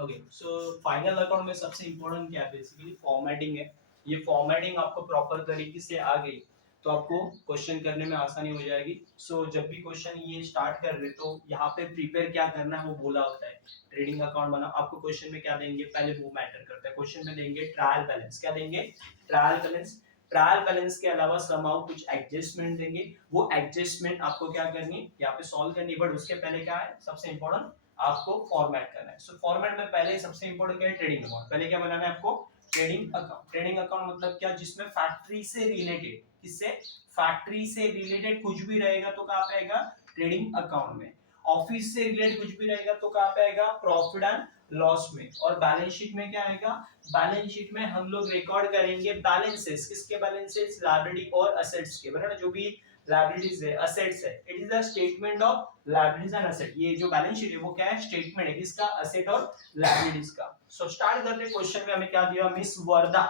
Okay, so final account में सबसे important क्या है, बेसिकली फॉर्मेटिंग है। ये फॉर्मेटिंग आपको प्रॉपर तरीके से आ गई तो आपको क्वेश्चन करने में आसानी हो जाएगी। सो जब भी क्वेश्चन ये स्टार्ट कर रहे तो यहाँ पे प्रिपेयर क्या करना है वो बोला होता है। ट्रेडिंग अकाउंट बना, आपको क्वेश्चन में क्या देंगे, पहले वो मैटर करता है। क्वेश्चन में देंगे ट्रायल बैलेंस, क्या देंगे, ट्रायल बैलेंस। ट्रायल बैलेंस के अलावा समाउ कुछ एडजस्टमेंट देंगे, वो एडजस्टमेंट आपको क्या करनी है, यहाँ पे सॉल्व करनी है। बट उसके पहले क्या है, सबसे इंपॉर्टेंट आपको फॉर्मेट करना है। सो फॉर्मेट में पहले सबसे इंपॉर्टेंट क्या है, ट्रेडिंग अकाउंट। पहले क्या बनाना है आपको, ट्रेडिंग अकाउंट। ट्रेडिंग अकाउंट मतलब क्या, जिसमें फैक्ट्री से रिलेटेड, किससे, फैक्ट्री से रिलेटेड कुछ भी रहेगा तो कहां पे आएगा, ट्रेडिंग अकाउंट में। ऑफिस से रिलेटेड कुछ भी रहेगा तो कहां पे आएगा, प्रॉफिट एंड लॉस में। और बैलेंस शीट में क्या आएगा, बैलेंस शीट में हम लोग रिकॉर्ड करेंगे बैलेंसेस, किसके बैलेंसेस, लायबिलिटी और असेट्स के, बराबर। जो भी लायबिलिटीज है, असेट्स है, it is a statement of liabilities and asset. ये जो बैलेंस शीट है वो क्या है, स्टेटमेंट है किसका, असेट और लायबिलिटीज का। सो स्टार्ट करते हैं। क्वेश्चन में हमें क्या दिया, मिस वर्दा,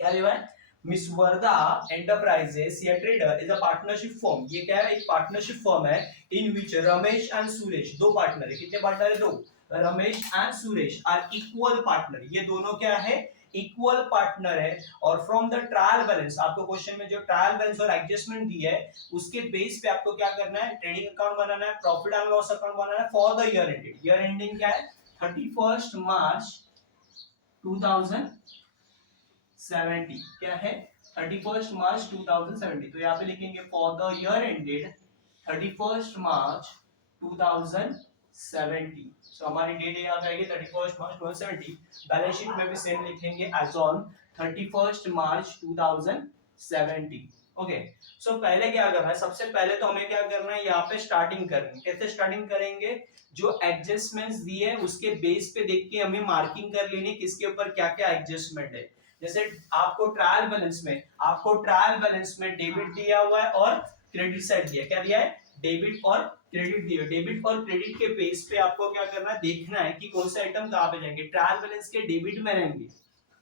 क्या दिया है, मिस वर्दा एंटरप्राइजेस या trader is a partnership firm. ये क्या है, एक पार्टनरशिप फर्म है in which Ramesh and Suresh, दो पार्टनर है। कितने पार्टनर है, दो। Ramesh and Suresh are equal partner, ये दोनों क्या है, इक्वल पार्टनर है। और फ्रॉम द ट्रायल बैलेंस, आपको क्वेश्चन में जो ट्रायल बैलेंस और एडजस्टमेंट दी है उसके बेस पे आपको क्या करना है, ट्रेडिंग अकाउंट बनाना है, प्रॉफिट एंड लॉस अकाउंट बनाना है for the year ended. Year ending क्या है, 31 मार्च 2070, क्या है, 31 मार्च 2070। तो यहाँ पे लिखेंगे फॉर द ईयर एंडेड 31 मार्च 2070। सो हमारी डेट याद आएगी 31 मार्च 2070। बैलेंस शीट में भी सेम लिखेंगे एज ऑन 31 मार्च 2070। ओके, सो पहले क्या करना है, सबसे पहले तो हमें क्या करना है, यहाँ पे स्टार्टिंग करनी है। कैसे स्टार्टिंग करेंगे, जो एडजस्टमेंट्स दिए हैं उसके बेस पे देख के हमें मार्किंग कर लेनी है किसके ऊपर क्या क्या एडजस्टमेंट है। जैसे आपको ट्रायल बैलेंस में, आपको ट्रायल बैलेंस में डेबिट दिया हुआ है और क्रेडिट साइड दिया, क्या दिया है, डेबिट और क्रेडिट दिया। डेबिट और क्रेडिट के बेस पे आपको क्या करना है, देखना है कि कौन सा आइटम कहां पे जाएंगे। ट्रायल बैलेंस के डेबिट में रहेंगे,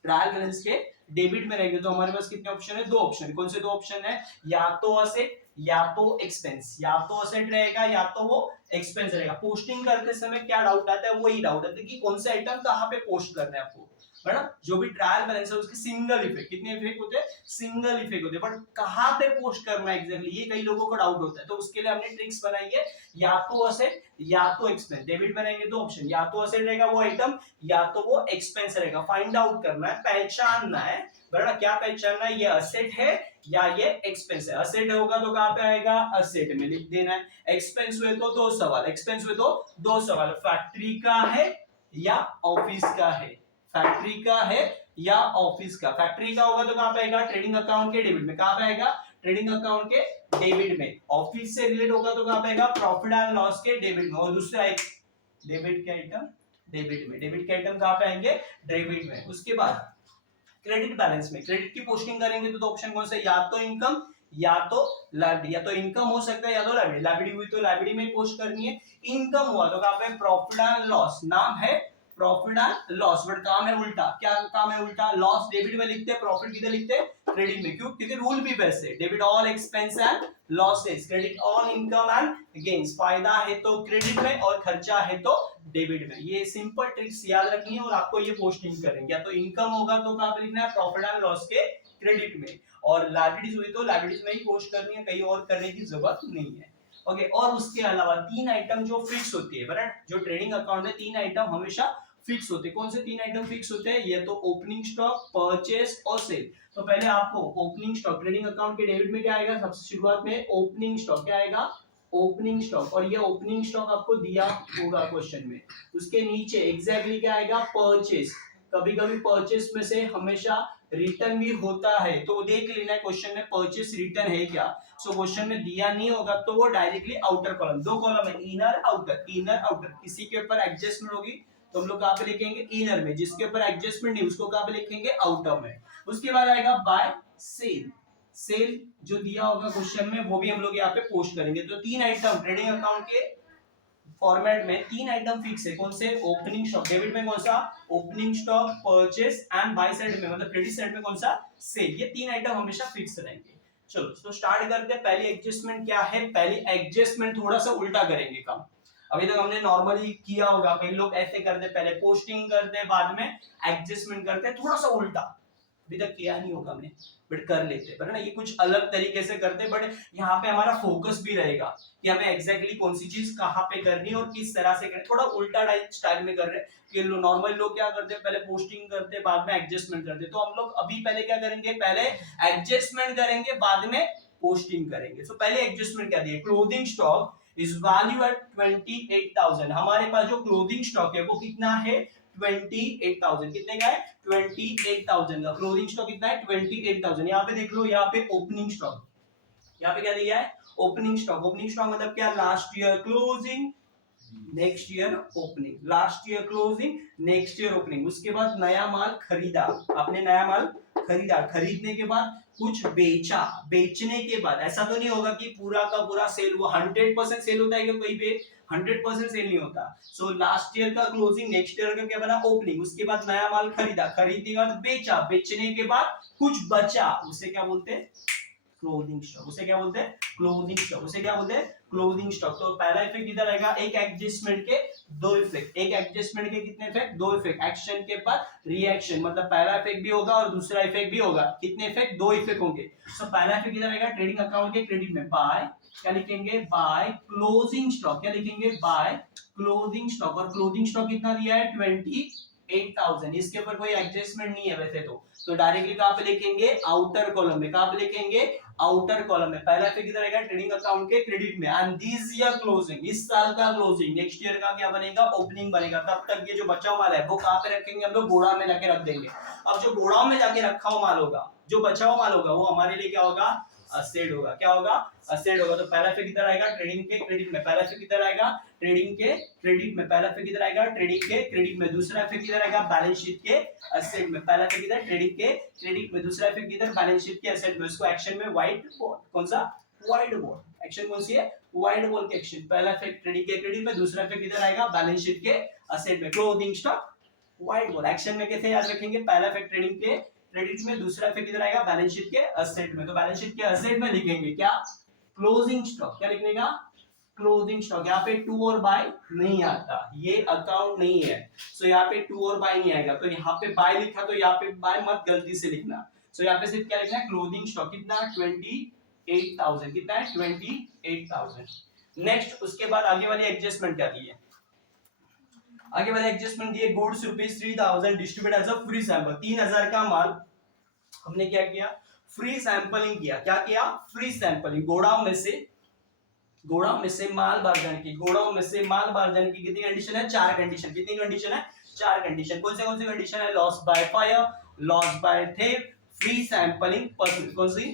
ट्रायल बैलेंस के डेबिट में रहेंगे तो हमारे पास कितने ऑप्शन है, दो ऑप्शन। कौन से दो ऑप्शन है, या तो असेट या तो एक्सपेंस। या तो असेट रहेगा या तो वो एक्सपेंस रहेगा। पोस्टिंग करते समय क्या डाउट आता है, वही डाउट आता है कि कौन सा आइटम कहां पे पोस्ट करना है आपको, है ना। जो भी ट्रायल बैलेंस है उसके सिंगल इफेक्ट, कितने इफेक्ट होते हैं, सिंगल इफेक्ट होते हैं। बट कहां पे पोस्ट करना है एग्जैक्टली, ये कई लोगों को डाउट होता है। तो उसके लिए हमने ट्रिक्स बनाई है, या तो असेट या तो एक्सपेंस। डेबिट में रहेंगे दो ऑप्शन, या तो असेट रहेगा वो आइटम या तो वो एक्सपेंस रहेगा। फाइंड आउट करना है, पहचानना है, बराबर। क्या पहचानना है, ये असेट है या ये एक्सपेंस है। असेट होगा तो कहां पे आएगा, असेट में लिख देना है। एक्सपेंस हुए तो दो सवाल, एक्सपेंस हुए तो दो सवाल, फैक्ट्री का है या ऑफिस का है, फैक्ट्री का है या ऑफिस का। फैक्ट्री का होगा तो कहां पे आएगा, ट्रेडिंग अकाउंट के डेबिट में। कहां पे आएगा, ट्रेडिंग अकाउंट के डेबिट में। ऑफिस से रिलेटेड होगा तो कहां पे आएगा, प्रॉफिट एंड लॉस के डेबिट में। और दूसरा एक डेबिट के आइटम डेबिट में, डेबिट के आइटम कहां पे आएंगे, डेबिट में। उसके बाद क्रेडिट बैलेंस में, क्रेडिट की पोस्टिंग करेंगे तो ऑप्शन कौन सा है, या तो इनकम या तो लायबिलिटी। या तो इनकम हो सकता है या तो लायबिलिटी। लायबिलिटी हुई तो लायबिलिटी में पोस्ट करनी है। इनकम हुआ तो कहां पे, प्रॉफिट एंड लॉस, नाम है प्रॉफिट एंड लॉस, बट काम है उल्टा। क्या काम है उल्टा, लॉस डेबिट में लिखते हैं, प्रॉफिट किधर लिखते हैं, क्रेडिट में। क्यों, क्योंकि रूल भी वैसे है, debit all expense and losses, credit all income and gains. फायदा है तो क्रेडिट में और खर्चा है तो डेबिट में। ये सिंपल ट्रिक्स याद रखनी है और आपको ये पोस्टिंग करेंगे। या तो इनकम होगा तो कहां पे लिखना है, प्रॉफिट एंड लॉस के क्रेडिट में। और लायबिलिटीज हुई तो लायबिलिटीज में ही पोस्ट करनी है, कहीं और करने की जरूरत नहीं है। ओके, और उसके अलावा तीन आइटम जो फिक्स होती है, बराबर। जो ट्रेडिंग अकाउंट में तीन आइटम हमेशा फिक्स होते हैं। कौन से तीन आइटम फिक्स होते हैं, ये तो ओपनिंग स्टॉक, परचेस और सेल। तो पहले आपको ओपनिंग स्टॉक, ट्रेडिंग अकाउंट के डेबिट में क्या आएगा, सबसे शुरुआत में ओपनिंग स्टॉक, क्या आएगा, ओपनिंग स्टॉक। और ये ओपनिंग स्टॉक आपको दिया होगा क्वेश्चन में। उसके नीचे एग्जैक्टली क्या आएगा, परचेस। कभी कभी परचेस में से हमेशा रिटर्न भी होता है, तो देख लेना क्वेश्चन में परचेस रिटर्न है क्या। सो क्वेश्चन में दिया नहीं होगा तो वो डायरेक्टली आउटर कॉलम, दो कॉलम है, इनर आउटर, इनर आउटर। किसी के ऊपर एडजस्टमेंट होगी तो हम लोग कहां पे लिखेंगे, इनर में। जिसके ऊपर एडजस्टमेंट नहीं उसको कहां पे लिखेंगे, आउटर में। उसके बाद आएगा बाय सेल, सेल जो दिया होगा क्वेश्चन में वो भी हम लोग यहाँ पे पोस्ट करेंगे। तो तीन आइटम ट्रेडिंग अकाउंट के फॉर्मेट में, तीन आइटम फिक्स है। कौन से, ओपनिंग स्टॉक, डेबिट में कौन सा, opening stock, purchase and by side में मतलब क्रेडिट साइड में कौन सा, सेल। ये तीन आइटम हमेशा फिक्स रहेंगे। चलो तो स्टार्ट करते हैं। पहली एडजस्टमेंट क्या है, पहली एडजस्टमेंट थोड़ा सा उल्टा करेंगे काम। अभी तक हमने नॉर्मली किया होगा, कई लोग ऐसे करते, पहले पोस्टिंग करते बाद में एडजस्टमेंट करते, थोड़ा सा उल्टा, अभी तक किया नहीं होगा हमने, बट कर लेते पर ना, ये कुछ अलग तरीके से करते, बट यहाँ पे हमारा फोकस भी रहेगा कि हमें एग्जैक्टली कौन सी चीज कहाँ पे करनी है और किस तरह से करनी, थोड़ा उल्टा स्टाइल में कर रहे हैं कि नॉर्मल लोग क्या करते हैं, पहले पोस्टिंग करते बाद में एडजस्टमेंट करते, तो हम लोग अभी पहले क्या करेंगे, पहले एडजस्टमेंट करेंगे बाद में पोस्टिंग करेंगे। सो पहले एडजस्टमेंट क्या दिए, clothing stock is value at 28,000, हमारे पास जो क्लोथिंग स्टॉक है वो कितना है 28,000, कितने का है 28,000 का क्लोथिंग स्टॉक कितना है 28,000। यहाँ पे देख लो, यहाँ पे ओपनिंग स्टॉक, यहाँ पे क्या दिया है ओपनिंग स्टॉक, ओपनिंग स्टॉक मतलब क्या, last year closing next year opening, last year closing next year opening, उसके बाद नया माल खरीदा, आपने नया माल खरीदा, खरीदने के बाद कुछ बेचा, बेचने के बाद ऐसा तो नहीं होगा कि पूरा का पूरा सेल, वो 100% सेल होता है कि कोई भी 100% सेल नहीं होता। सो लास्ट ईयर का क्लोजिंग नेक्स्ट ईयर का क्या बना ओपनिंग, उसके बाद नया माल खरीदा, खरीदने के बाद बेचा, बेचने के बाद कुछ बचा, उसे क्या बोलते हैं क्लोजिंग स्टॉक, उसे क्या बोलते हैं क्लोजिंग स्टॉक, उसे क्या बोलते हैं क्लोजिंग स्टॉक। तो पहला इफेक्ट इधर आएगा, एक एडजस्टमेंट के दो इफेक्ट, एक एडजस्टमेंट के कितने इफेक्ट, दो इफेक्ट, एक्शन के बाद रिएक्शन, मतलब पहला इफेक्ट भी होगा और दूसरा इफेक्ट भी होगा, कितने इफेक्ट, दो इफेक्ट होंगे। सो पहला इफेक्ट इधर आएगा ट्रेडिंग अकाउंट के क्रेडिट में, बाय क्या लिखेंगे, बाय क्लोजिंग स्टॉक, क्या लिखेंगे बाय क्लोजिंग स्टॉक, और क्लोजिंग स्टॉक कितना दिया है 28,000, इसके ऊपर कोई एडजस्टमेंट नहीं है वैसे तो डायरेक्टली कहां पे लिखेंगे आउटर कॉलम में, कहां पे लिखेंगे आउटर कॉलम में। पहला फिगर किधर आएगा ट्रेडिंग अकाउंट के क्रेडिट में, एंड दिस ईयर क्लोजिंग, इस साल का क्लोजिंग, नेक्स्ट ईयर का क्या बनेगा ओपनिंग बनेगा, तब तक ये जो बचा हुआ माल है वो कहां पे रखेंगे हम लोग गोड़ा में जाके रख देंगे। अब जो गोड़ा में जाके रखा हुआ माल होगा, जो बचा हुआ माल होगा वो हमारे लिए क्या होगा असेट होगा, क्या होगा असेट होगा। तो पहला फिगर किधर आएगा ट्रेडिंग के क्रेडिट में, पहला फिगर किधर आएगा ट्रेडिंग के क्रेडिट में, पहला फिगर किधर आएगा ट्रेडिंग के क्रेडिट में, दूसरा फिगर किधर आएगा बैलेंस शीट के असेट में, पहला फिगर किधर ट्रेडिंग के क्रेडिट में, दूसरा फिगर किधर बैलेंस शीट के असेट में। इसको एक्शन में व्हाइट बोर्ड, कौन सा व्हाइट बोर्ड, एक्शन कौन सी है व्हाइट बोर्ड के एक्शन, पहला फिगर ट्रेडिंग के क्रेडिट में, दूसरा फिगर किधर आएगा बैलेंस शीट के असेट में, closing stock white board. Action में कैसे याद रखेंगे, पहला फिगर ट्रेडिंग के क्रेडिट में, दूसरा फिगर किधर आएगा बैलेंस शीट के असेट में, तो बैलेंस शीट के असेट में लिखेंगे क्या क्लोजिंग स्टॉक, क्या लिखने का क्लोजिंग स्टॉक। यहाँ पे टू और बाय नहीं आता, ये अकाउंट नहीं है, सो यहाँ पे टू और बाय नहीं आएगा, तो यहाँ पे बाय लिखा तो यहाँ पे बाय मत गलती से लिखना। सो यहाँ पे सिर्फ क्या लिखना है क्लोजिंग स्टॉक, कितना 28,000, कितना है 28,000। नेक्स्ट उसके बाद आगे वाली एडजस्टमेंट क्या दी है, आगे वाले एडजस्टमेंट दिए goods ₹3,000 distribute as a free sample, 3,000 का माल हमने क्या किया फ्री सैंपलिंग किया, क्या किया फ्री सैंपलिंग, गोडाउन में से माल बाहर जाने की, गोडाउन में से माल बाहर जाने की कितनी कंडीशन है, चार कंडीशन, कितनी कंडीशन है चार कंडीशन, कौन सी कंडीशन है, loss by fire, loss by theft, free sampling person, कौन सी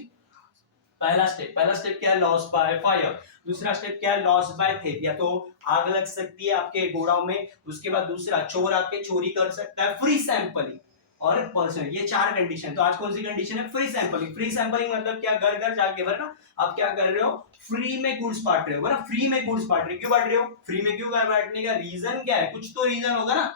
पहला स्टेप क्या है लॉस बाय फायर, दूसरा स्टेप क्या है लॉस बाय थेफ्ट, या तो आग लग सकती है आपके गोडाउन में, उसके बाद दूसरा चोर आके चोरी कर सकता है, फ्री सैंपलिंग और पर्सन, ये चार कंडीशन। तो आज कौन सी कंडीशन है फ्री सैंपलिंग, फ्री सैंपलिंग मतलब क्या घर घर जाके वरना आप क्या कर रहे हो फ्री में गुड्स बांट रहे हो, वरना फ्री में गुड्स बांट रहे हो, क्यों बांट रहे हो फ्री में, क्यों बांटने का रीजन क्या है, कुछ तो रीजन होगा ना,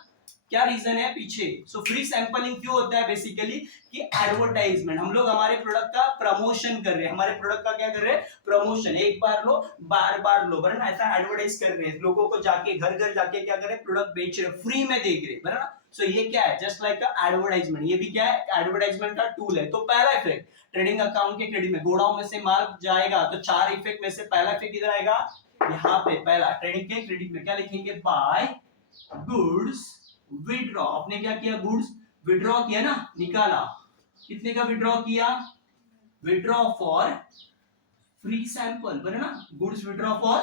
क्या रीजन है पीछे। सो फ्री सैंपलिंग क्यों होता है बेसिकली कि एडवर्टाइजमेंट, हम लोग हमारे प्रोडक्ट का प्रमोशन कर रहे हैं, हमारे प्रोडक्ट का क्या कर रहे हैं प्रमोशन, एक बार लो बार बार लो, वरना ऐसा एडवर्टाइज कर रहे हैं, लोगों को जाके घर घर जाके क्या कर रहे हैं प्रोडक्ट बेच रहे हैं, फ्री में देख रहे हैं, वरना सो ये क्या है जस्ट लाइक एडवर्टाइजमेंट, ये भी क्या है एडवर्टाइजमेंट का टूल है। तो पहला इफेक्ट ट्रेडिंग अकाउंट के क्रेडिट में, गोडाउन में से माल जाएगा तो चार इफेक्ट में से पहला इफेक्ट इधर आएगा, यहाँ पे पहला ट्रेडिंग के क्रेडिट में क्या लिखेंगे बाय गुड्स विड्रॉ, आपने क्या किया गुड्स विड्रॉ किया ना, निकाला, कितने का विड्रॉ किया, विड्रॉ फॉर फ्री सैंपल, बराबर ना, goods withdraw for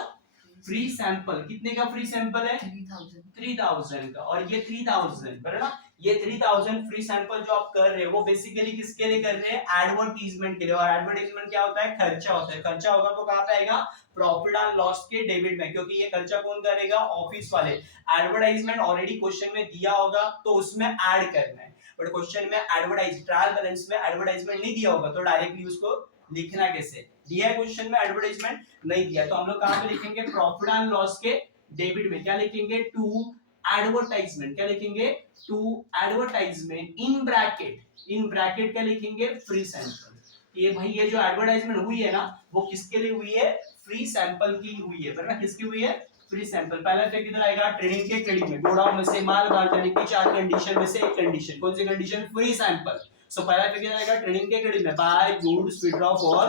free sample, कितने का फ्री सैंपल है 3,000 का, और ये 3,000 बराबर ना, ये 3,000 फ्री सैंपल जो आप कर रहे हो वो बेसिकली किसके लिए कर रहे हैं एडवर्टाइजमेंट के लिए, और एडवर्टाइजमेंट क्या होता है खर्चा होता है, खर्चा होगा तो कहां पे आएगा प्रॉफिट एंड लॉस के डेबिट में, क्योंकि ये खर्चा कौन करेगा ऑफिस वाले, एडवर्टाइजमेंट ऑलरेडी क्वेश्चन में दिया होगा तो उसमें ऐड करना है, बट क्वेश्चन में एडवर्टाइज ट्रायल बैलेंस में एडवर्टाइजमेंट नहीं दिया होगा तो डायरेक्टली उसको लिखना कैसे, दिया है क्वेश्चन में एडवर्टाइजमेंट नहीं दिया, तो हम लोग कहां पे लिखेंगे प्रॉफिट एंड लॉस के डेबिट में, क्या लिखेंगे टू एडवर्टाइजमेंट, क्या लिखेंगे टू एडवर्टाइजमेंट इन ब्रैकेट क्या लिखेंगे फ्री सैंपल, ये भाई ये जो एडवर्टाइजमेंट हुई है ना वो किसके लिए हुई है फ्री सैंपल की हुई है, वरना किसकी हुई है फ्री सैंपल। पहला इफेक्ट किधर आएगा, ट्रेडिंग के क्रेडिट में, गोडाउन में से माल बाहर जाने की 4 कंडीशन में से एक कंडीशन, कौन सी कंडीशन, फ्री सैंपल। सो पहला इफेक्ट किधर आएगा, ट्रेडिंग के क्रेडिट में, by goods withdraw for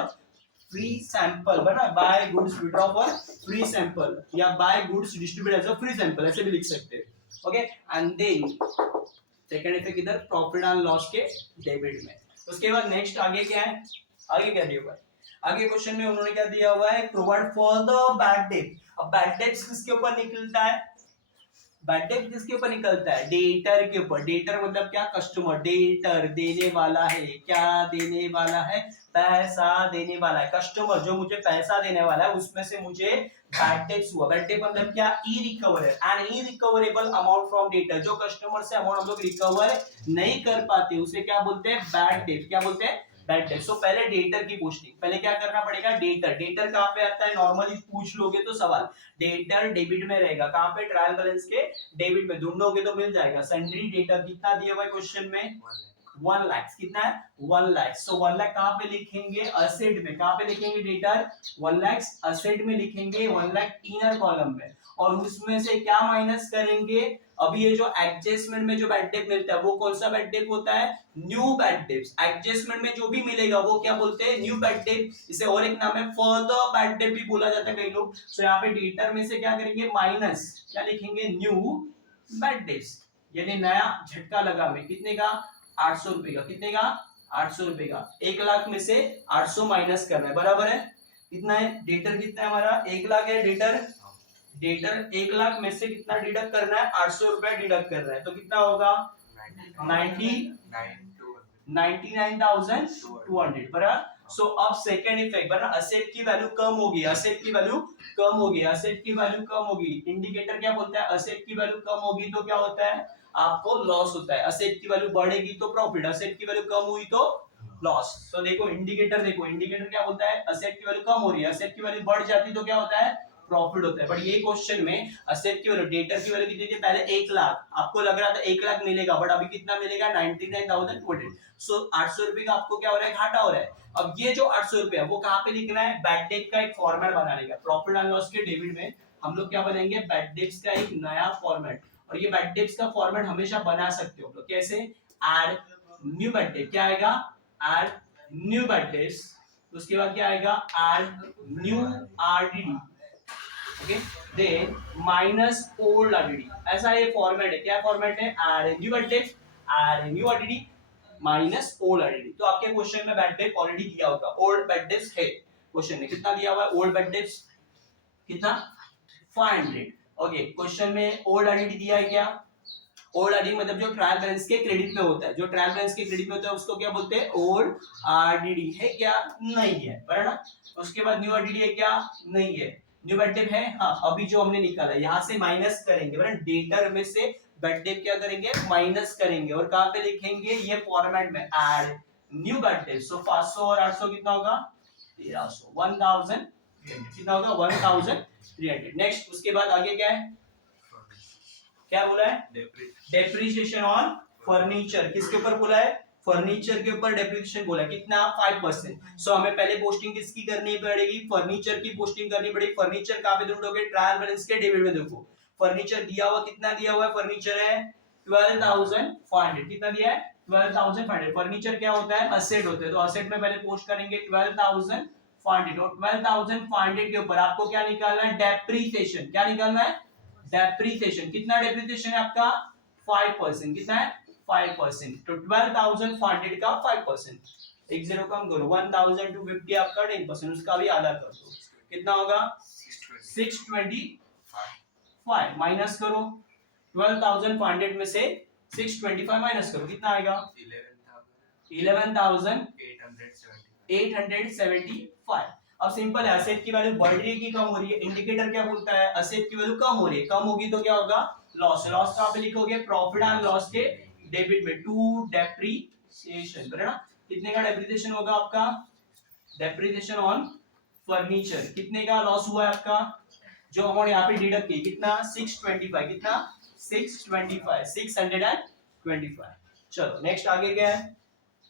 free sample, बना by goods withdraw for free sample, या by goods distribute as a free sample, ऐसे भी लिख सकते हैं। Okay, and then second effect इधर प्रॉफिट एंड लॉस के डेबिट में। उसके बाद नेक्स्ट आगे क्या है, आगे क्या दिया हुआ है, आगे क्वेश्चन में उन्होंने क्या दिया हुआ है, provide for the bad debt. अब बैड डेट किसके ऊपर निकलता है, बैड डेट किसके ऊपर निकलता है, डेटर के ऊपर। डेटर मतलब क्या, कस्टमर, डेटर देने वाला है, क्या देने वाला है, पैसा देने वाला है, कस्टमर जो मुझे पैसा देने वाला है उसमें से मुझे बैड डेट्स हुआ। बैड डेट मतलब क्या, ई रिकवर है, an irrecoverable amount from debtor, जो कस्टमर से अमाउंट हम लोग रिकवर नहीं कर पाते उसे क्या बोलते हैं, बैड डेट। क्या बोलते हैं, बैड डेट। सो पहले डेटर की पोस्टिंग, पहले क्या करना पड़ेगा, डेटर। डेटर कहां पे आता है, नॉर्मली पूछ लोगे तो सवाल, डेटर डेबिट में रहेगा, कहां पे, ट्रायल बैलेंस के डेबिट में, ढूंढोगे तो मिल जाएगा। सन्ड्री डेटर कितना दिया हुआ है क्वेश्चन में, 1 लाख, कितना है, 1 लाख। सो 1 लाख कहां पे लिखेंगे, असेट में, कहां पे लिखेंगे डेटर, 1 लाख असेट में लिखेंगे, 1 लाख इनर कॉलम में, और उसमें से क्या माइनस करेंगे, अभी ये जो एडजस्टमेंट में जो बैड डेट मिलता है वो कौन सा बैड डेट होता है, न्यू बैड डेट। एडजस्टमेंट में जो भी मिलेगा वो क्या बोलते हैं, न्यू बैड डेट। इसे और एक नाम है फर्दर बैड डेट भी बोला जाता है कई लोग। सो यहाँ पे डेटर में से क्या करेंगे, माइनस, क्या लिखेंगे, न्यू बैड डेट, यानी नया झटका लगा में, कितने का, 800 रुपए का, कितने का, 800 रुपए का। 1 लाख में से 800 माइनस करना है, बराबर है, कितना है, डेटर कितना है हमारा, 1 लाख है डेटर, डेटर 1 लाख में से कितना डिडक्ट करना है, 800 रुपए डिडक्ट करना है, तो कितना होगा, 99,200, बराबर। सो अब सेकंड इफेक्ट बना, असेट की वैल्यू कम होगी, असेट की वैल्यू कम होगी, असेट की वैल्यू कम होगी। इंडिकेटर क्या बोलता है, असेट की वैल्यू कम होगी तो क्या होता है, आपको लॉस होता है। असेट की वैल्यू बढ़ेगी तो प्रॉफिट, असेट की वैल्यू कम हुई तो लॉस। तो देखो इंडिकेटर, देखो इंडिकेटर क्या बोलता है, असेट की वैल्यू कम हो रही है, असेट की वैल्यू बढ़ जाती तो क्या होता है, प्रॉफिट होता है। बट ये क्वेश्चन में असेट की वैल्यू, डेटर की वैल्यू कितनी थी, पहले 1 लाख, आपको लग रहा था 1 लाख मिलेगा, बट अभी कितना मिलेगा, 99,200। सो 800 रुपए का आपको क्या हो रहा है, घाटा हो रहा है। अब ये जो 800 रुपए है वो कहां पे लिखना है, बैड डेट का एक फॉर्मेट बनाने का, प्रॉफिट एंड लॉस के डेबिट में हम लोग क्या बनाएंगे, बैड डेट्स का एक नया फॉर्मेट। और ये बैड डेट्स का फॉर्मेट हमेशा बना सकते हो तो कैसे, ऐड न्यू बैड डेट, क्या आएगा, ऐड न्यू बैड डेट्स, उसके बाद क्या आएगा, add new RDD, okay, then minus old RDD. ऐसा ये फॉर्मेट है, क्या फॉर्मेट है, add new bad debt, add new RDD minus old RDD. तो आपके क्वेश्चन में बैड डेट ऑलरेडी दिया होगा, ओल्ड बैड डेट्स है क्वेश्चन में, कितना दिया हुआ है, ओल्ड बैड डेट्स कितना, 500। ओके, क्वेश्चन में ओल्ड आरडीडी दिया है, क्या, ओल्ड आरडीडी मतलब जो ट्रायल बैलेंस के क्रेडिट में होता है, जो ट्रायल बैलेंस के क्रेडिट में होता है उसको क्या बोलते हैं, ओल्ड आरडीडी है, क्या, नहीं है, बराबर ना। उसके बाद न्यू आरडीडी है, क्या, नहीं है। न्यू बैड डेट है, हाँ, अभी जो हमने निकाला यहाँ से माइनस करेंगे, बराबर, डेटर में से बैड डेट क्या करेंगे, माइनस करेंगे, और कहां पे लिखेंगे, ये फॉर्मेट में, ऐड न्यू बैड डेट। सो 500 और 800 कितना होगा, 1300, 1000, कितना होगा, 1300। नेक्स्ट, उसके बाद आगे क्या है, क्या बोला है, डेप्रिसिएशन ऑन फर्नीचर, किसके ऊपर बोला है, फर्नीचर के ऊपर डेप्रिसिएशन बोला है, कितना, 5%। सो हमें पहले पोस्टिंग किसकी करनी पड़ेगी, फर्नीचर की पोस्टिंग करनी पड़ेगी। फर्नीचर कहां पे ढूंढोगे, ट्रायल बैलेंस के डेबिट में। देखो फर्नीचर दिया हुआ, कितना दिया हुआ है, फर्नीचर है 12,500, कितना दिया है, 12,500। फर्नीचर क्या होता है, असेट होता है, तो असेट में पहले पोस्ट करेंगे 12,500, और 12,500 के ऊपर आपको क्या निकालना है, डेप्रिसिएशन, क्या निकालना है, डेप्रिसिएशन। कितना डेप्रिसिएशन है आपका, 5%, कितना है, 5%। तो 12,500 का 5%, एक जीरो कम करो, 1,250 आपका 10%, उसका भी आधा कर दो, कितना होगा, 625, माइनस करो 12,500 में से 625 माइनस करो, कितना आएगा, 11,875। अब सिंपल है, एसेट की वैल्यू बढ़ रही है कि कम हो रही है, इंडिकेटर क्या बोलता है, एसेट की वैल्यू कम हो रही है, कम होगी तो क्या होगा, लॉस। लॉस कहां पे लिखोगे, प्रॉफिट एंड लॉस के डेबिट में, टू डेप्रिसिएशन, बराबर ना। कितने का डेप्रिसिएशन होगा आपका, डेप्रिसिएशन ऑन फर्नीचर, कितने का लॉस हुआ है आपका, जो अमाउंट यहाँ पे डिडक्ट की, कितना, 625, कितना, 625। चलो नेक्स्ट आगे क्या है,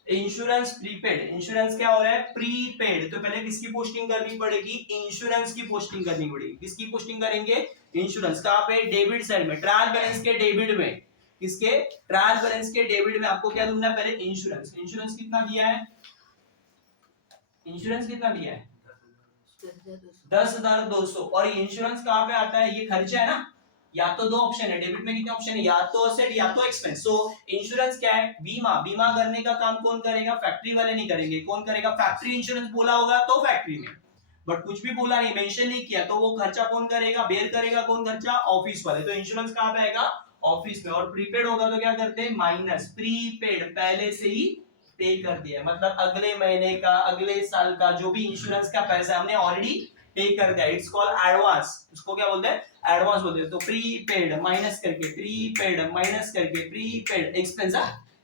इंश्योरेंस प्रीपेड। इंश्योरेंस क्या हो रहा है, प्रीपेड। तो पहले किसकी पोस्टिंग करनी पड़ेगी, इंश्योरेंस की पोस्टिंग करनी पड़ेगी। किसकी पोस्टिंग करेंगे, इंश्योरेंस कहाँ पे, डेबिट साइड में, ट्रायल बैलेंस के डेबिट में, किसके, ट्रायल बैलेंस के डेबिट में आपको क्या ढूंढना है पहले, इंश्योरेंस। इंश्योरेंस कितना दिया है, इंश्योरेंस कितना दिया है 10,200। और ये इंश्योरेंस कहाँ पे आता है, ये खर्चा है ना, या तो दो ऑप्शन है डेबिट में, कितने ऑप्शन है, या तो असेट या तो एक्सपेंस। सो इंश्योरेंस क्या है, बीमा। बीमा करने का काम कौन करेगा, फैक्ट्री वाले नहीं करेंगे, कौन करेगा, फैक्ट्री इंश्योरेंस बोला होगा तो फैक्ट्री में, बट कुछ भी बोला नहीं, मेंशन नहीं किया, तो वो खर्चा कौन करेगा, बेयर करेगा कौन खर्चा, ऑफिस वाले। तो इंश्योरेंस कहाँ पे आएगा, ऑफिस में। और प्रीपेड होगा तो क्या करते हैं, माइनस, प्रीपेड पहले से ही पे कर दिया है, मतलब अगले महीने का, अगले साल का जो भी इंश्योरेंस का पैसा हमने ऑलरेडी पे कर दिया, इट्स कॉल्ड एडवांस। उसको क्या बोलते हैं, एडवांस बोलते हैं। तो प्रीपेड माइनस करके, प्रीपेड माइनस करके, प्रीपेड एक्सपेंस।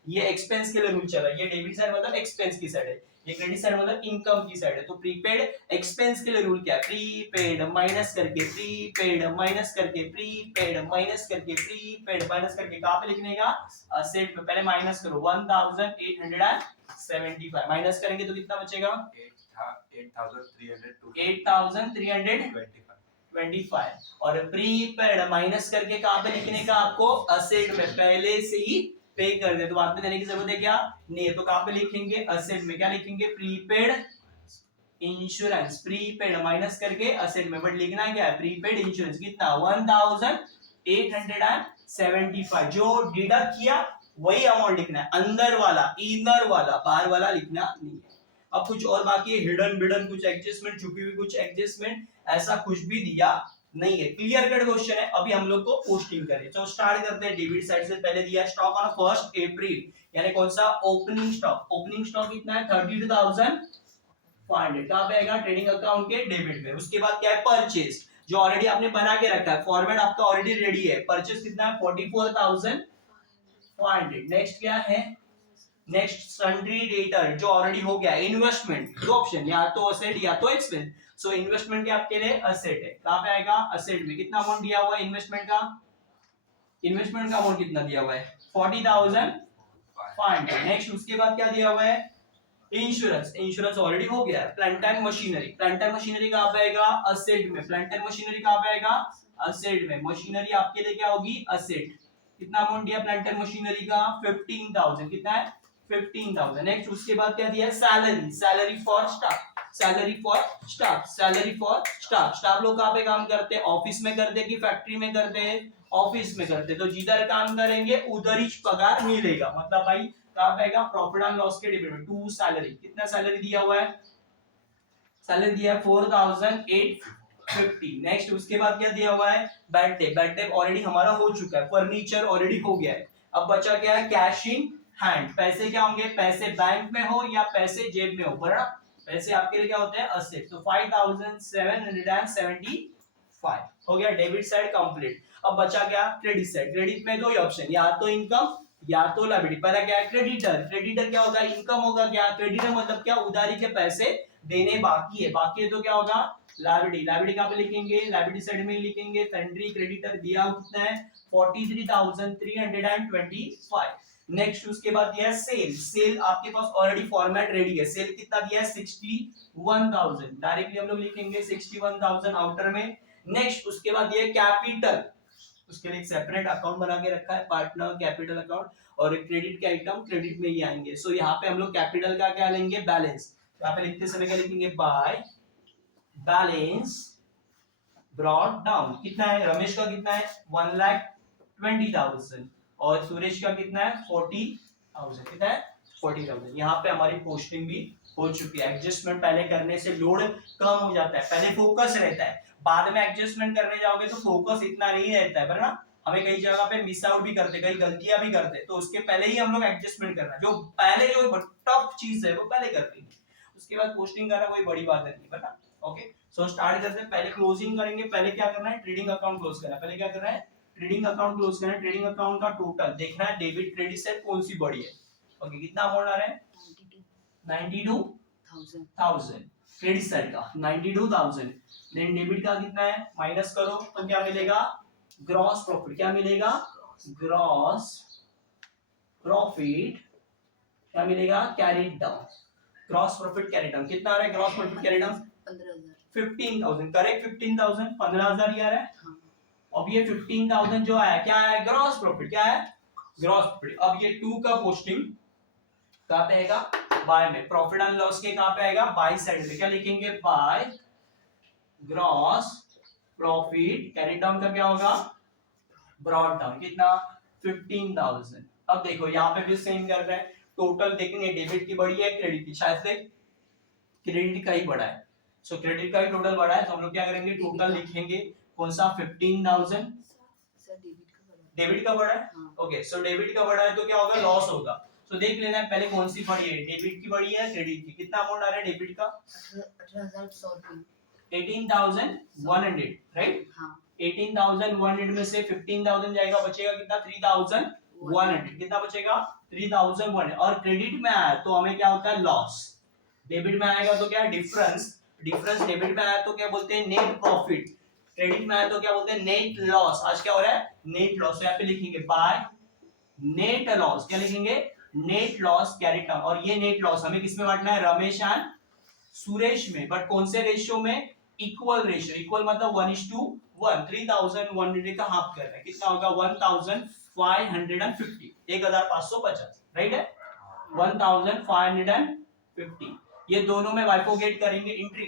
ये एक्सपेंस के लिए रूल चला, ये डेबिट साइड मतलब एक्सपेंस की साइड है, ये क्रेडिट साइड मतलब इनकम की साइड है। तो प्रीपेड एक्सपेंस के लिए रूल क्या है, प्रीपेड माइनस करके, प्रीपेड माइनस करके, प्रीपेड माइनस करके, प्रीपेड माइनस करके, कहां पे लिखने का, असेट में। पहले माइनस करो, 1875 माइनस करेंगे तो कितना बचेगा, 8,325। और प्रीपेड माइनस करके कहां पे लिखने का आपको, असेट में, पहले से ही पे कर दे, तो बाद में देने की जरूरत है क्या, नहीं है। तो कहां पे लिखेंगे, असेट में। क्या लिखेंगे, प्रीपेड इंश्योरेंस, प्रीपेड माइनस करके असेट में, बट लिखना क्या है, प्रीपेड इंश्योरेंस कितना, 1875। जो डिडक्ट किया वही अमाउंट लिखना है, अंदर वाला, इनर वाला, बाहर वाला लिखना नहीं है। अब कुछ और बाकी है, हिडन बिडन कुछ एडजस्टमेंट, छुपी हुई कुछ एडजस्टमेंट, ऐसा कुछ भी दिया नहीं है। क्लियर कट क्वेश्चन है। अभी हम लोग को पोस्टिंग करें, तो स्टार्ट करते हैं डेबिट साइड से। पहले दिया स्टॉक ऑन 1 अप्रैल, यानी कौन सा, ओपनिंग स्टॉक। ओपनिंग स्टॉक कितना है, 32,500। कहां पे आएगा, ट्रेडिंग अकाउंट के डेबिट में। उसके बाद क्या है, परचेज, जो ऑलरेडी आपने बना के रखा है, फॉर्मेट आपका ऑलरेडी रेडी है। परचेज कितना है, 44,500। नेक्स्ट क्या है, नेक्स्ट सन्ड्री डेटर, जो ऑलरेडी हो गया। इन्वेस्टमेंट, दो ऑप्शन, या तो असेट या तो एक्सपेंस। सो इन्वेस्टमेंट के आपके लिए असेट है, कहां पे आएगा, असेट में। कितना अमाउंट दिया हुआ है इन्वेस्टमेंट का, इन्वेस्टमेंट का अमाउंट कितना दिया हुआ है, 40,500। नेक्स्ट उसके बाद क्या दिया हुआ है, इंश्योरेंस। इंश्योरेंस ऑलरेडी हो गया है। Plant and machinery, plant and machinery कहां पे आएगा, असेट में। प्लांट एंड मशीनरी कहां पे आएगा, असेट में। मशीनरी आपके लिए क्या होगी, असेट। कितना अमाउंट दिया प्लांट एंड मशीनरी का, 15,000। कितना है, 15,000। नेक्स्ट उसके बाद क्या दिया है, salary, salary for staff, salary for staff, salary for staff. Staff लोग कहां पे काम करते हैं, ऑफिस में करते हैं कि फैक्ट्री में करते हैं, ऑफिस में करते हैं। तो जिधर काम करेंगे उधर ही पगार मिलेगा, मतलब भाई कहां पे आएगा, प्रॉफिट एंड लॉस के डिपार्टमेंट। टू सैलरी, कितना सैलरी दिया हुआ है, सैलरी दिया है 4,850। नेक्स्ट उसके बाद क्या दिया हुआ है, bad debt. Bad debt already हमारा हो चुका है, फर्नीचर ऑलरेडी हो गया है। अब बचा क्या है, कैश इन हैंड। पैसे क्या होंगे, पैसे बैंक में हो या पैसे जेब में हो, बराबर। पैसे आपके लिए क्या होते हैं, असेट। तो 5,775 हो गया डेबिट साइड कंप्लीट। अब बचा क्या, क्रेडिट साइड। क्रेडिट में दो ही ऑप्शन, या तो इनकम या तो लायबिलिटी। पहला क्या है, क्रेडिटर। क्रेडिटर क्या होगा, इनकम होगा क्या, क्रेडिटर मतलब क्या, उधारी के पैसे देने बाकी है, बाकी है तो क्या होगा, लायबिलिटी। लायबिलिटी कहां पे लिखेंगे, लायबिलिटी साइड में लिखेंगे। सैलरी क्रेडिटर दिया कितना है, 43,325। नेक्स्ट उसके बाद दिया है सेल। सेल आपके पास ऑलरेडी फॉर्मेट रेडी है। सेल कितना दिया है, 61,000। डायरेक्टली हम लोग लिखेंगे 61,000 आउटर में। नेक्स्ट उसके बाद दिया है कैपिटल, उसके लिए एक सेपरेट अकाउंट बना के रखा है, पार्टनर कैपिटल अकाउंट। और क्रेडिट के आइटम क्रेडिट में ही आएंगे। सो यहाँ पे हम लोग कैपिटल का क्या लेंगे, बैलेंस। यहाँ पे लिखते समय क्या लिखेंगे, बाय बैलेंस ब्रॉट डाउन। कितना है, रमेश का कितना है, 1,20,000। और सुरेश का कितना है, 40,000। कितना है, 40,000। यहाँ पे हमारी पोस्टिंग भी हो चुकी है। एडजस्टमेंट पहले करने से लोड कम हो जाता है, पहले फोकस रहता है, बाद में एडजस्टमेंट करने जाओगे तो फोकस इतना नहीं रहता है, वरना हमें कई जगह पे मिस आउट भी करते, कई गलतियां भी करते। तो उसके पहले ही हम लोग एडजस्टमेंट करना, जो पहले जो टफ चीज है वो पहले करते हैं, उसके बाद पोस्टिंग करना कोई बड़ी बात नहीं, बता। ओके, सो स्टार्ट करते हैं। पहले क्लोजिंग करेंगे। पहले क्या करना है, ट्रेडिंग अकाउंट क्लोज करना है। पहले क्या करना है, ट्रेडिंग अकाउंट क्लोज करना है। ट्रेडिंग अकाउंट का टोटल देखना है, डेबिट क्रेडिट से कौन सी बड़ी है। ओके, कितना अमाउंट आ रहा है, 92,000। क्रेडिट साइड का 92,000। देन डेबिट का कितना है, माइनस करो तो क्या मिलेगा, ग्रॉस प्रॉफिट। क्या मिलेगा, ग्रॉस प्रॉफिट क्या मिलेगा, carried down. Gross profit carried down कितना आ रहा है, gross profit carried down 15,000। Correct, 15,000, 15,000 ही आ रहा है। अब ये 15,000 जो है क्या है, ग्रॉस प्रॉफिट, क्या है, ग्रॉस प्रॉफिट। अब ये 2 का पोस्टिंग कहां पे आएगा, बाय में, प्रॉफिट एंड लॉस के कहां पे आएगा, बाय साइड में, क्या लिखेंगे, by gross profit, carry down का क्या होगा, ब्रॉट डाउन, कितना, 15,000। अब देखो यहाँ पे भी सेम कर रहे हैं, टोटल देखेंगे डेबिट की बड़ी है क्रेडिट की, शायद से क्रेडिट का ही बड़ा है, सो क्रेडिट का ही टोटल बड़ा है, तो हम लोग क्या करेंगे, टोटल लिखेंगे कौन सा, 15,000, डेबिट का बड़ा है, ओके, सो डेबिट का बड़ा है तो क्या होगा, लॉस होगा। सो देख लेना है पहले कौन सी बड़ी है, डेबिट की बड़ी है क्रेडिट की, कितना अमाउंट आ रहा है डेबिट का, 18,100, राइट, 18,100 में से 15,000 जाएगा, बचेगा कितना, 3,100, कितना बचेगा, 3,100, और क्रेडिट में आया तो हमें क्या होता है, लॉस, डेबिट में आएगा तो क्या, डिफरेंस, डिफरेंस डेबिट में आया तो क्या बोलते हैं, नेट प्रॉफिट, क्रेडिट में आया तो क्या बोलते हैं, नेट लॉस। आज क्या हो रहा है, नेट लॉस, यहाँ पे लिखेंगे बाय नेट लॉस, क्या लिखेंगे, नेट लॉस कैरी डाउन, और ये नेट लॉस हमें किसमें बांटना है, रमेश एंड सुरेश में, बट कौन से रेशियो में, इक्वल रेशियो, इक्वल मतलब 1:1, 3,100 का हाफ कर रहा है, कितना होगा, 1,550, 1,550, राइट है, 1,550, ये दोनों में बाइफोगेट करेंगे एंट्री,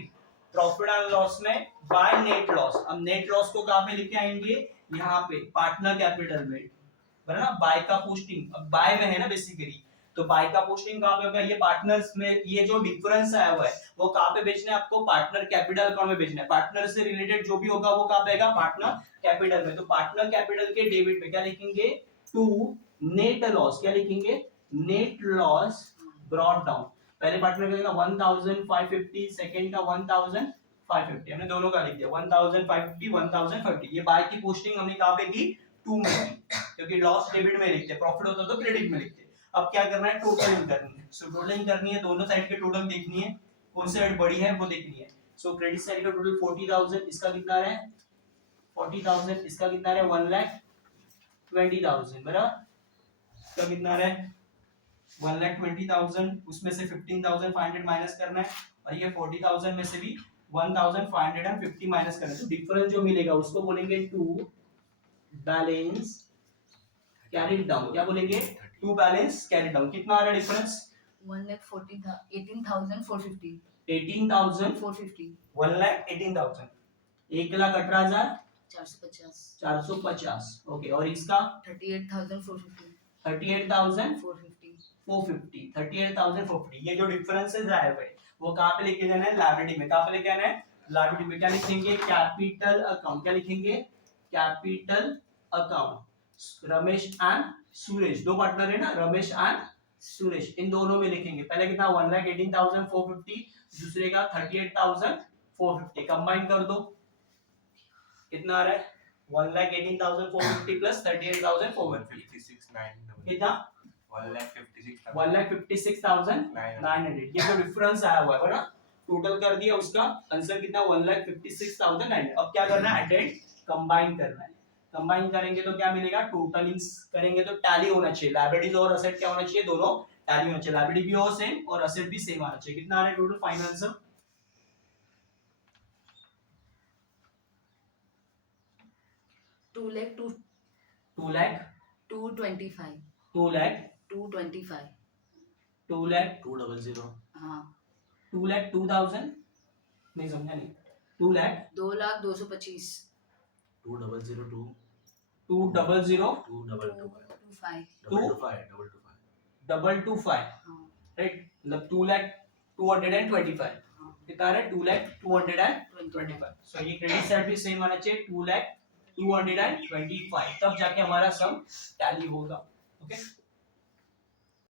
प्रॉफिट एंड लॉस में बाय नेट लॉस। अब नेट लॉस को कहां पे लेके आएंगे, यहाँ पे पार्टनर कैपिटल में, बराबर ना, बाय का पोस्टिंग, अब बाय में है ना बेसिकली, तो बाय का पोस्टिंग कहां पे होगा, ये पार्टनर्स में, ये जो डिफरेंस आया हुआ है वो कहां पे बेचना है आपको, पार्टनर कैपिटल अकाउंट में बेचना है, पार्टनर से रिलेटेड जो भी होगा वो कहां पे आएगा, पार्टनर कैपिटल में, तो पार्टनर कैपिटल के डेबिट में क्या लिखेंगे, टू नेट लॉस, क्या लिखेंगे, नेट लॉस ब्रॉट डाउन, पहले पार्टनर का 1,550, सेकंड का 1,550, हमने दोनों का लिख दिया, 1,550, 1,050, ये बाय की पोस्टिंग हमने कहां पे की, टू में की, क्योंकि लॉस डेबिट में लिखते हैं, प्रॉफिट होता तो क्रेडिट में लिखते हैं। अब क्या करना है, टोटलिंग करनी है, सो टोटलिंग करनी है, दोनों साइड के टोटल देखनी है, कौन सी साइड बड़ी है वो देखनी है, सो क्रेडिट साइड का टोटल 40,000, इसका कितना है 40,000, इसका कितना है 1,20,000, बराबर, इसका कितना है 1,20,000, उसमें से 15,500 माइनस करना है, और ये 40,000 में से भी 1,550 माइनस करना है, तो डिफरेंस जो मिलेगा उसको बोलेंगे टू बैलेंस कैरीड डाउन, क्या बोलेंगे, टू बैलेंस कैरीड डाउन, कितना आ रहा है डिफरेंस, 18,450, 18,450, 1,18,000, 1,18,000 450, ओके, और इसका 38,450, 38,450, 38,450, ये जो डिफरेंसेस आए हुए वो कहां पे लेके जाना है, लायबिलिटी में, कहां पे लेके आना है, लायबिलिटी में, क्या लिखेंगे, कैपिटल अकाउंट, क्या लिखेंगे, capital account, Ramesh and Suresh, दो पार्टनर है ना, रमेश एंड सुरेश, इन दोनों में लिखेंगे, पहले कितना 1,18,450, दूसरे का 38,450, कंबाइन कर दो, कितना आ रहा है 1,18,450 प्लस 38,450, कितना 1,56,900, ये जो डिफरेंस आया हुआ है ना, टोटल कर दिया, उसका आंसर कितना 1,56,900। अब क्या करना है, एडेड कंबाइन करना है, कंबाइन करेंगे तो क्या मिलेगा, टोटलिंग करेंगे तो टैली होना चाहिए, लायबिलिटीज और असेट क्या होना चाहिए, दोनों टैली होना चाहिए, लायबिलिटी भी हो सेम और असेट भी सेम आना चाहिए, कितना आ रहा है टोटल फाइनल आंसर, 2,225, 2,225, 2,00,000, हाँ, 2,02,000, नहीं समझा नहीं, 2,00,000, 2,02,25, 2,002, 2,00,000, 2,225, 2,225, हाँ, राइट, मतलब 2,00,225, हाँ, कितना आ रहा है 2,00,225, सो ये क्रेडिट साइड भी सेम आना चाहिए 2,00,225, तब जाके हमारा सम टैली होगा, ओके।